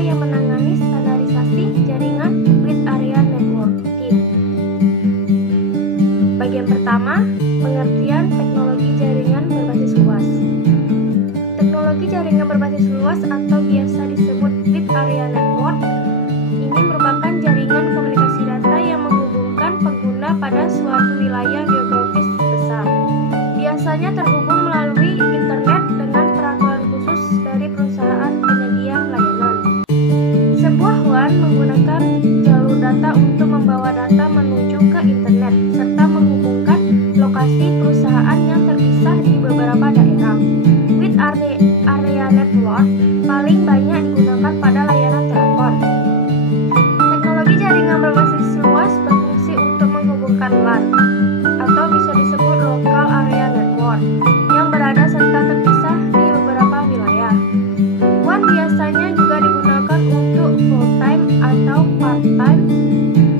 yang menangani standarisasi jaringan Wide Area Networking. Bagian pertama, pengertian teknologi jaringan berbasis luas. Teknologi jaringan berbasis luas atau biasa disebut Wide Area Network ini merupakan jaringan komunikasi data yang menghubungkan pengguna pada suatu wilayah geografis besar. Biasanya terhubung melalui internet dengan peraturan khusus dari perusahaan penyedia layanan. Sebuah WAN menggunakan jalur data untuk membawa data menuju ke internet serta menghubungkan lokasi perusahaan yang terpisah di beberapa daerah. Wide Area Network paling banyak digunakan pada layanan telepon. Teknologi jaringan berbasis luas berfungsi untuk menghubungkan LAN atau bisa disebut Local Area Network yang berada serta terpisah di beberapa wilayah. WAN biasanya juga digunakan untuk full-time atau part-time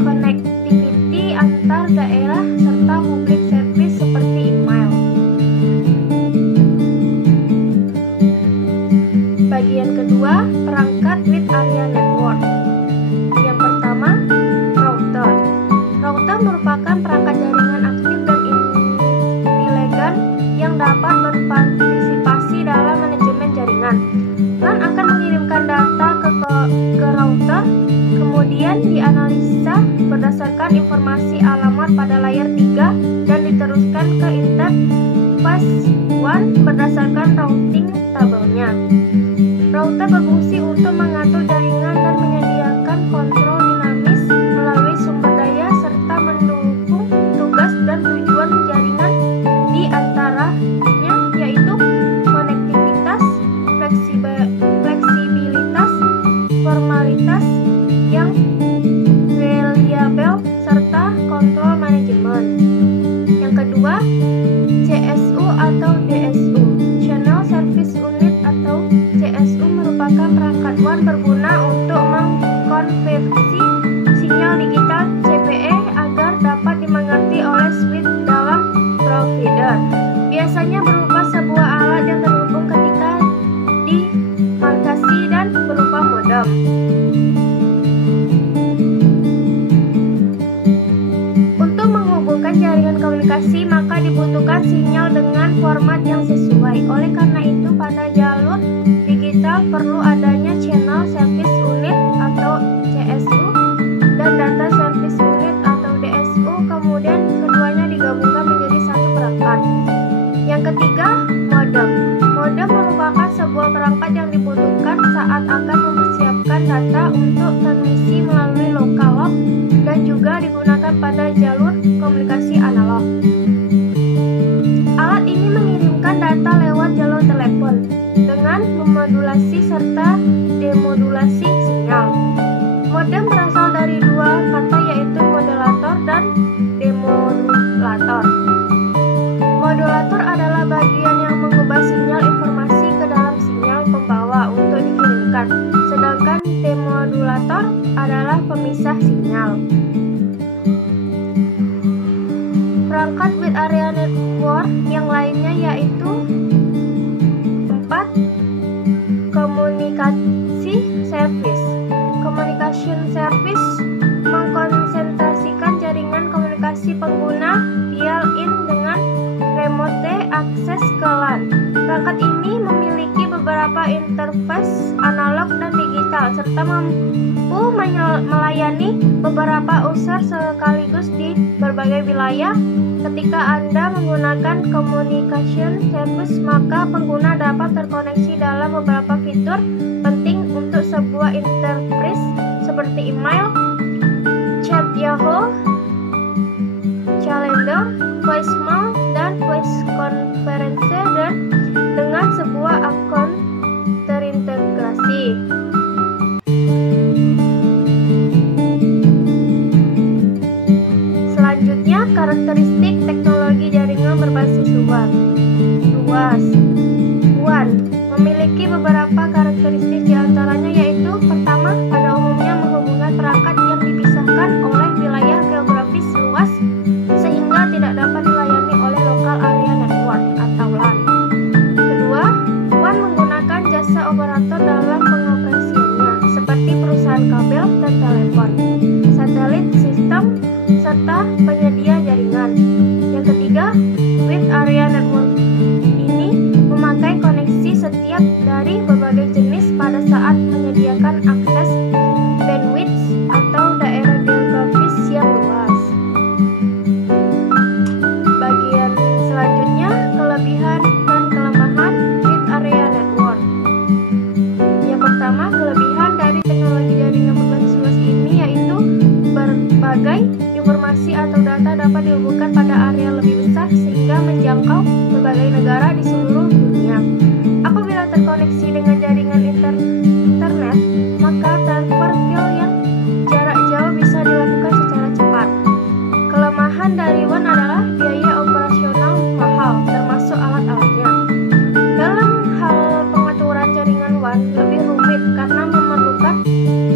connectivity antar daerah serta public service seperti email. Bagian kedua, perangkat Wide Area Network. Yang pertama, router. Router merupakan perangkat jaringan aktif dan intelijen yang dapat berpartisipasi dalam manajemen jaringan. LAN akan mengirimkan data ke router, kemudian dianalisa berdasarkan informasi alamat pada layer 3 dan diteruskan ke interface WAN berdasarkan routing tabelnya. Router berfungsi untuk mengatur jaringan dan menyediakan kontrol dinamis melalui sumber daya serta mendukung tugas dan tujuan jaringan di antaranya yaitu konektivitas, fleksibilitas, formalitas yang reliable serta kontrol manajemen. Yang kedua, CSU atau DSU, Channel Service Unit atau CSU merupakan perangkat WAN berguna untuk mengkonversi sinyal digital CPE agar dapat dimengerti oleh switch dalam provider. Biasanya berupa sebuah alat yang terhubung ketika dimarkasi dan berupa modem. Untuk menghubungkan jaringan komunikasi maka dibutuhkan sinyal dengan format yang sesuai. Oleh karena itu pada jalur digital perlu adanya Channel Service Unit atau CSU dan Data Service Unit atau DSU, kemudian keduanya digabungkan menjadi satu perangkat. Yang ketiga, modem. Modem merupakan sebuah perangkat yang dibutuhkan saat akan mempersiapkan data untuk transmisi melalui local LOC dan juga digunakan pada jalur komunikasi analog. Alat ini mengirimkan data lewat jalur telepon dengan memodulasi serta demodulasi sinyal. Modem berasal dari dua kata yaitu modulator dan demodulator. Modulator adalah bagian yang mengubah sinyal informasi ke dalam sinyal pembawa untuk dikirimkan, sedangkan demodulator adalah pemisah sinyal. Perangkat Wide Area Network yang lainnya yaitu 4. Komunikasi Service. Communication Service mengkonsentrasikan jaringan komunikasi pengguna dial-in dengan remote access ke LAN. Perangkat ini memiliki beberapa interface analog dan digital serta mampu melayani beberapa user sekaligus di berbagai wilayah. Ketika Anda menggunakan communication service, maka pengguna dapat terkoneksi dalam beberapa fitur penting untuk sebuah enterprise seperti email, chat Yahoo, calendar, voicemail, dan voice conference dan dengan sebuah akun terintegrasi. Selanjutnya, karakteristik teknologi jaringan berbasis luas. WAN memiliki beberapa karakteristik diantaranya yaitu pertama, pada umumnya menghubungkan perangkat yang dipisahkan oleh wilayah geografis luas sehingga tidak dapat dilayani oleh Local Area Network atau LAN. Kedua, WAN menggunakan informasi atau data dapat dihubungkan pada area lebih besar sehingga menjangkau berbagai negara di seluruh dunia. Apabila terkoneksi dengan jaringan internet, maka transfer file yang jarak jauh bisa dilakukan secara cepat. Kelemahan dari WAN adalah biaya operasional mahal, termasuk alat-alatnya. Dalam hal pengaturan jaringan WAN lebih rumit karena memerlukan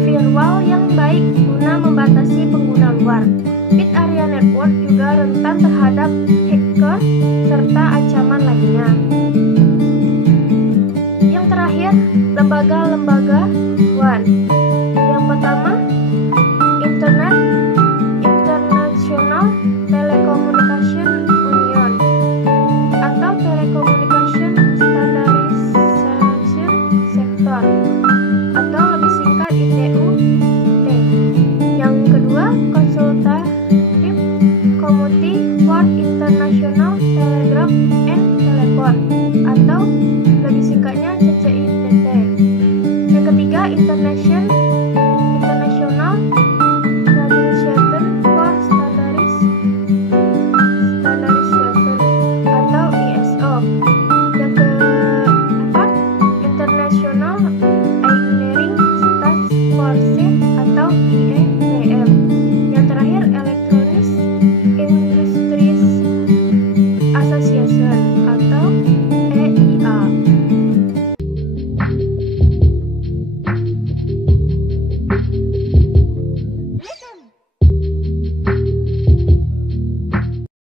firewall yang baik guna membatasi pengguna luar. Bit Area Network juga rentan terhadap hacker serta ancaman lainnya. Yang terakhir, lembaga-lembaga WAN. Yang pertama, International Telecommunication Union atau Telecommunication Standardization Sector atau lebih singkat ITU-T. Yang kedua, Consultative Committee for International Telegraph and Telephone atau lebih singkatnya CCITT. Yang ketiga, International Organization for Standardization atau ISO. Yang keempat, International Engineering Task Force atau IETF. Yang terakhir, Electronics Industries Association.